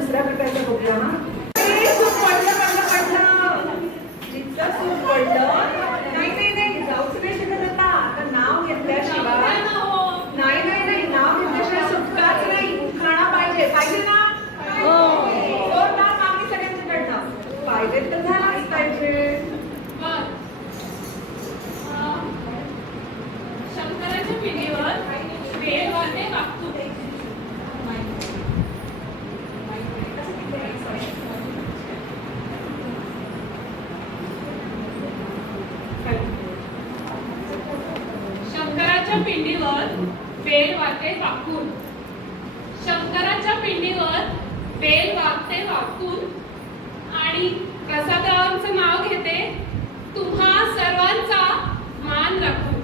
दुसऱ्या प्रकारचा बघूया हा. सूप पडलं पडलं पडलं जितकं सूप पडलं. नाही नाही नाही जाऊच नाही शकत आता. आता नाव घेतल्याशिवाय नाही नाही नाही नाव घेतल्याशिवाय सुटकाच नाही. खाणं पाहिजे पाहिजे ना. हो ना मागणी सगळ्यांच्याकडनं पाहिजे तर झालाच पाहिजे. शंकराच्या पिढीवर बेल वाटे वागतो. शंकराच्या पिंडीवर बेल वाटे वाकून. शंकराच्या पिंडीवर बेल वागते वाकून आणि प्रसादरावांचं नाव घेते तुम्हा सर्वांचा मान राखून.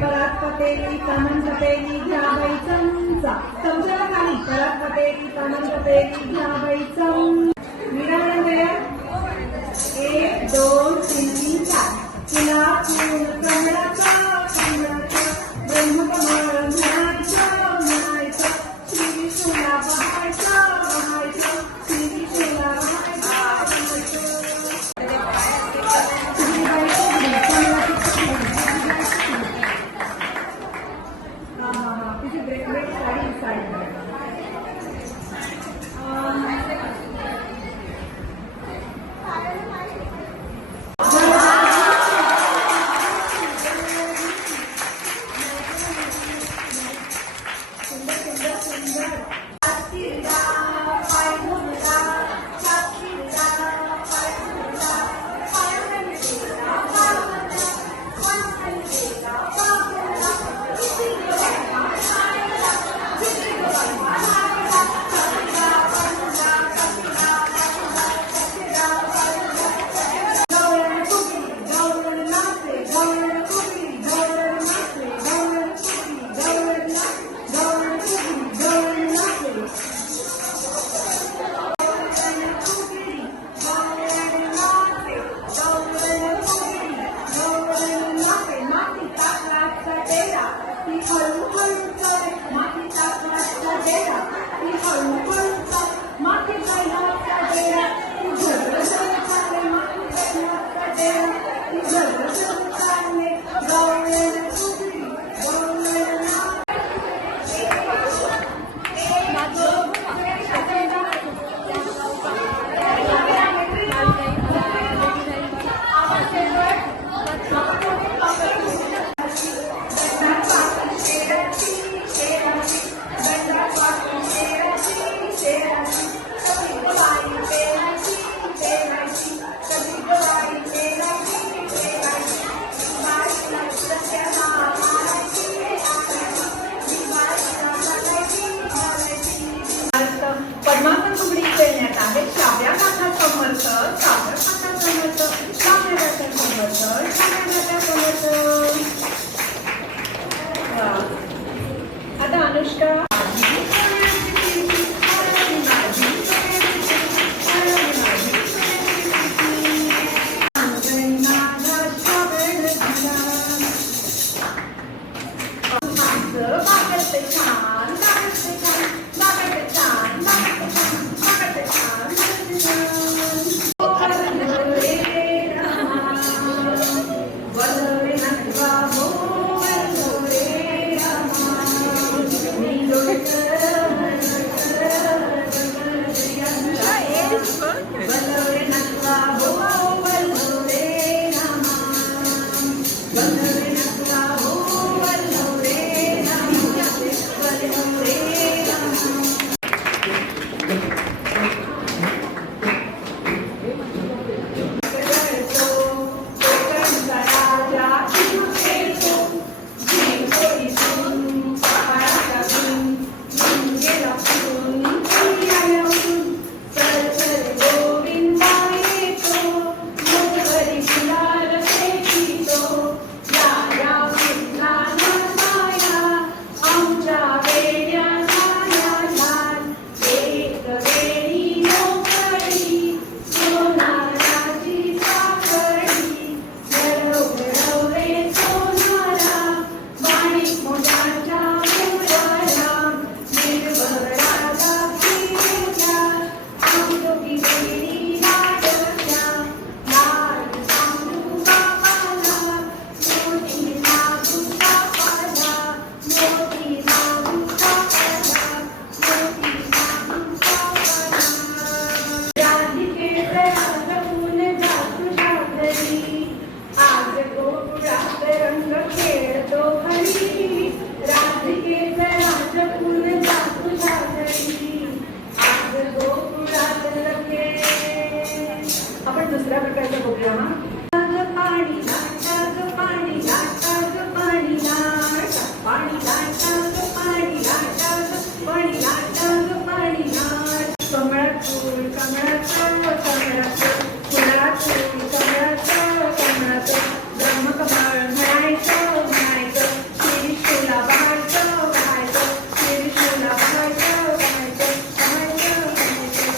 परात्पतेली तमंतपेली घ्यावै चमचा. चमच्याला खाली परात्पतेली तमंतपेली घ्यावै चम. विराळया 1 2 3 4. तुला फूल कमळाचं कमळाचं ब्रह्मकमळ म्हणायचं म्हणायचं. श्री विष्णूला बहायचं बहायचं. श्री विष्णूला आपण दुसऱ्या प्रकारचं बघूया ना. पाणी लाटाग पाणी लाटाग पाणी लाट पाणी लाटाग पाणी लाटाग पाणी लाटाग पाणी लाट कमळातून कमळाचं कमळाचं फुलातून कमळाचं कमळाचं ब्रह्मकमळ म्हणायचं म्हणायचं शिरीषला बहायचं बहायचं शिरीषला बहायचं बहायचं बहायचं बहायचं.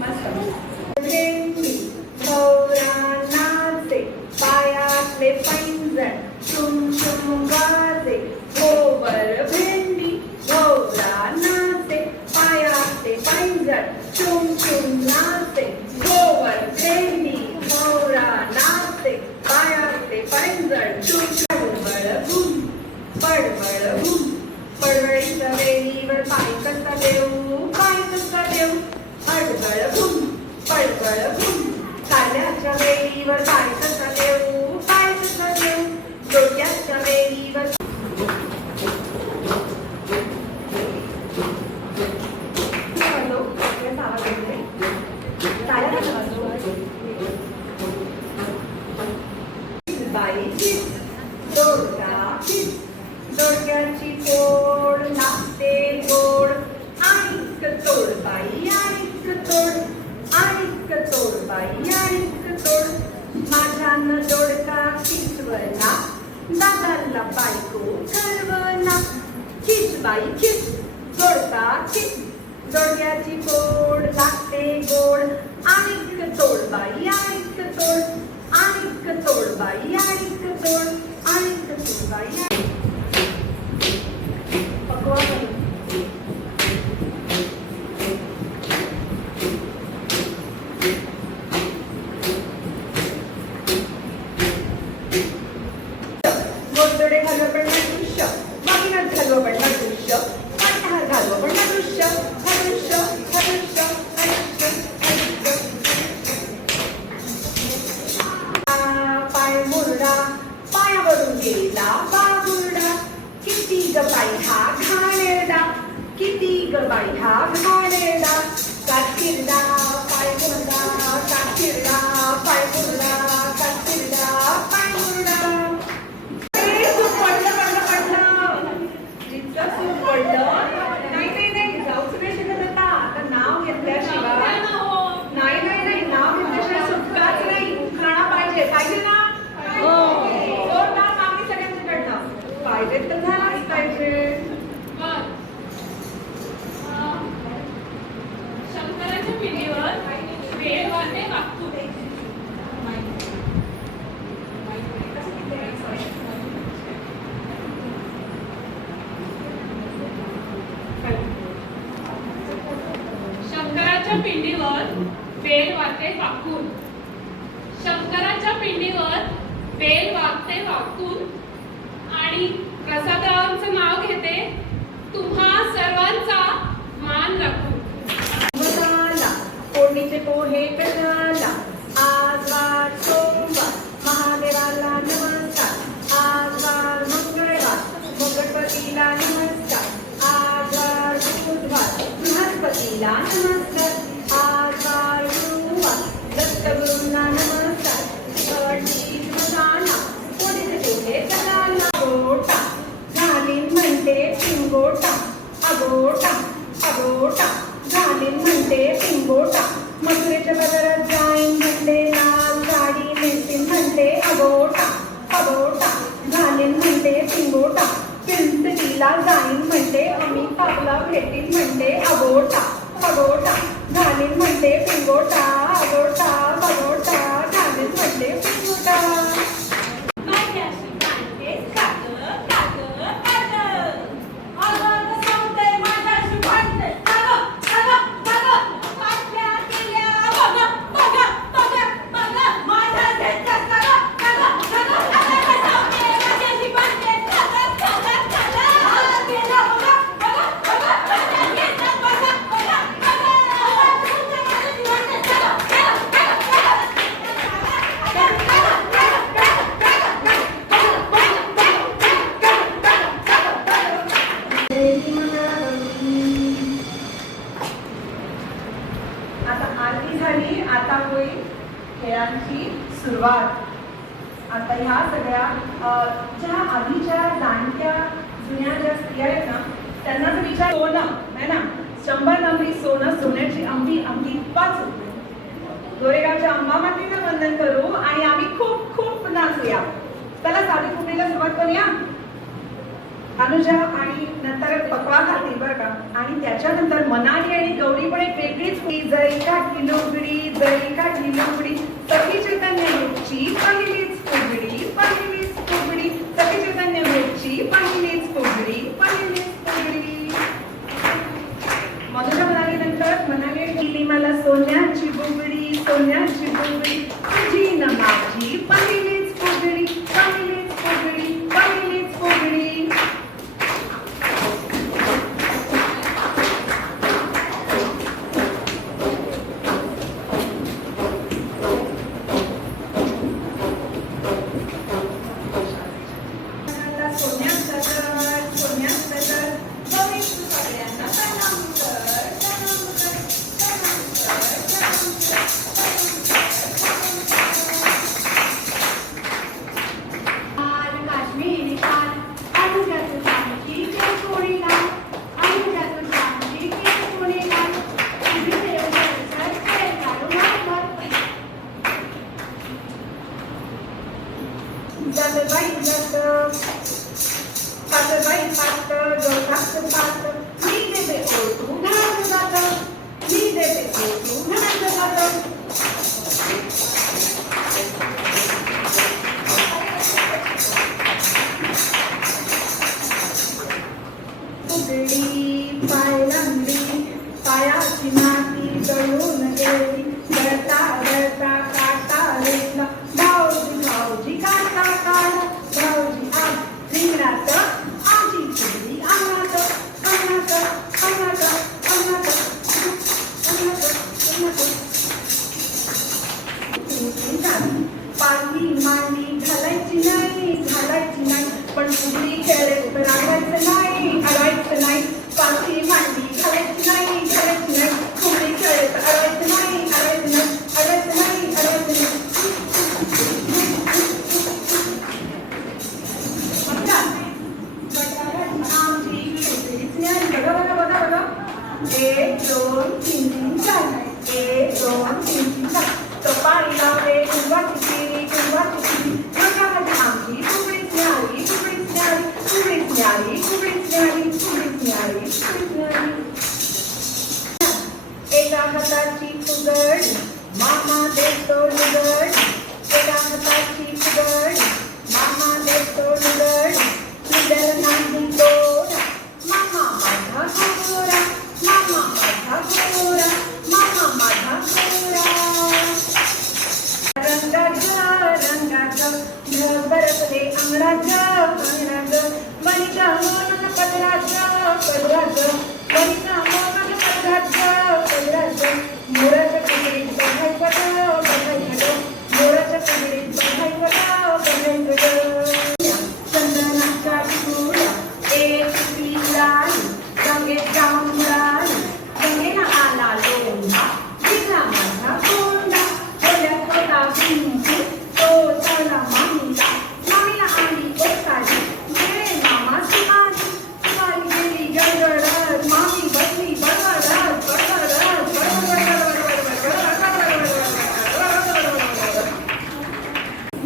मस्त भेंडी भोवरा नाचे पायातले पैंजण चुम चुम गाजे गोवर भेंडी भोवरा नाचे पायातले पैंजण चुम चुम नाचे गोवर भेंडी भोवरा नाचे पायातले पैंजण चुम पडबळ भूम पडबळ भूम पडबळीच्या वेळीवर पाय कसा देऊ पाय कसा देऊ पडबळ भूम पडबळ भूम काल्याच्या वेळीवर पाय कसा देऊ पाय कसा देऊ डोक्याच्या वेळीवर हॅलो आपल्या आवाज येतोय टाळ्या कशा वाजवू बाईची दोडका दोडक्याची पोड लागते गोड आणिक तोड बाई आणिक तोड आणिक तोड बाई आणिक तोड माझ्यानं दोडका खिचवला दादाला बायको ठरवला खिच बाई खिच दोडका खिच दोडक्याची पोड लागते गोड आणिक तोड बाई आणिक तोड आणिक तोड बाई आणिक तोड आणिक तोड बाई पकवा गोडदोडे घालू आपण दृश्य बागिनात घालू आपण दृश्य कंठार घालू आपण दृश्य दृश्य दृश्य पाय मुरडा पायावरून गेला बाबुरडा किती ग बाई हा घाणेरडा किती ग बाई हा घाणेरडा काठिरडा पाय मुरडा काठिरडा पाय मुरडा काठिरडा पाय मुरडा. सूप पडलं पडलं पडलं जितकं सूप पडलं नाही जाऊच नाही शकत आता नाव घेतल्याशिवाय नाही नाही नाही नाव घेतल्याशिवाय सुटकाच नाही खाणं पाहिजे पाहिजे ना जोरदार मागणी सगळ्यांच्याकडनं पाहिजे तर झालाच पाहिजे. शंकराच्या पिंडीवर बेल वाटे वाकून शंकराच्या पिंडीवर बेल वाटे वाकून शंकराच्या पिंडीवर बेल वागते वाकून आणि प्रसादरावांचं नाव घेते तुम्हा सर्वांचा मान राखून. मसाला फोडणीचे पोहे कशाला आज वार सोमवार महादेवाला नमस्कार आज वार मंगळवार गणपतीला नमस्कार आज वार बुधवार बृहस्पतीला नमस्कार आज वार गुरुवार दत्तगुरूंना नमस्कार पंडित मसाला फोडणीचे पोहे कशाला गोटा घालीन म्हणते पिंगोटा अगोटा अगोटा घालीन म्हणते पिंगोटा मथुरेच्या बाजारात जाईन म्हणते लाल साडी नेसीन म्हणते अगोटा अगोटा घालीन म्हणते पिंगोटा पिंपरीला जाईन म्हणते अमिताभला भेटीन म्हणते अगोटा अगोटा घालीन म्हणते पिंगोटा अगोटा अगोटा घालीन म्हणते पिंगोटा. आता होईल खेळांची सुरुवात. आता ह्या सगळ्या ज्या आधीच्या जाणत्या जुन्या ज्या स्त्रिया आहेत ना, त्यांना जर विचार सोनं आहे ना, 100 नंबरी सोनं, सोन्याची अंबी, अंबी 5 रुपये. गोरेगावच्या अंबा मातेचं वंदन करू आणि आम्ही खूप खूप नाचूया. चला साधी फुगडीला सुरुवात करूया. अनुजा आणि नंतर पकवा घालतील बरं का. आणि त्याच्यानंतर मनाली आणि गौरी पण एक वेगळीच जरी काठी लुगडी, जरी काठी लुगडी, सखी चैतन्य ग्रुपची पहिलीच फुगडी, पहिलीच फुगडी, सखी चैतन्य ग्रुपची पहिलीच फुगडी, पहिलीच फुगडी. मधुरा म्हणाली नंतर म्हणाले गेली मला सोन्याची बुगडी, सोन्याची बुगडी, तुझी न माझी पहिलीच फुगडी, पहिलीच फुगडी, पहिलीच फुगडी. पायाची माती जळून गेली, गळता गळता काटा रेटला, भाऊजी भाऊजी काटा काढा, भाऊजी आज रिंगणात आमची फुगडी, अंगणात अंगणात अंगणात अंगणात अंगणात. पाठी मांडी घालायची नाही, घालायची नाही, पण फुगडी खेळत राहायचं नाही, अडायचं नाही. पाठी मांडी घालायची नाही, घालायची नाही, फुगडी खेळत अडायचं नाही, अडायचं नाही, अडायचं नाही, अडायचं नाही. आमची फुगडीच नाही. बघा बघा बघा बघा. 1 2 3 4, 1 2 3 4. कपाळी लावले कुंभाची केली, कुंभाची केली. बघा बघा आमची फुगडीच न्यारी, फुगडीच न्यारी, फुगडीच न्यारी, फुगडीच न्यारी, फुगडीच न्यारी, फुगडीच न्यारी. एका हाताची फुगड मामा देतो लुगड, एका हाताची फुगड मामा देतो लुगड. तुझ्याला नाही गोड मामा माझा गोरा, मामा माझा गोरा, मामा माझा गोरा. रंगाचं ढग बरसले अंगणाचं, अंगणाचं वनिता मोनन पदराचं, पदराचं वनिता मोनन पदराचं, पदराचं. मोराच्या पगडीत बघायचं ग, बघायचं ग, मोराच्या पगडीत बघायचं ग, बघायचं ग. चंदनाच्या फुला एक पिलाली, गंगेत जाऊन बुडाली, गंगेला आला लोंढा, भिजला माझा कोंडा. ओल्यात होता बिंदू, तो चढला मामीला, मामीला आली ओसाडी, गेले मामा शिवाजी, शिवाजी गेली गडगडत, मामी बसली बडबडत, बडबडत,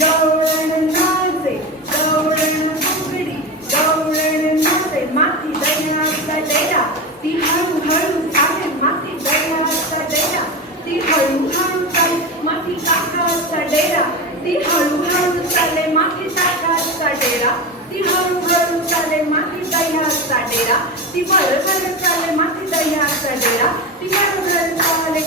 गवळण नाचे, गवळण फुगडी, गवळण नाचे, माती दह्याचा डेरा, ती हळूहळू चाले माती दह्याचा डेरा, ती हळूहळू चाले माती टाकाचा डेरा, ती हळूहळू चाले माती टाकाचा डेरा, ती हळूहळू चाले माती दह्याचा डेरा, ती बरोबर चाले माती दह्याचा डेरा, ती बरोबर चाले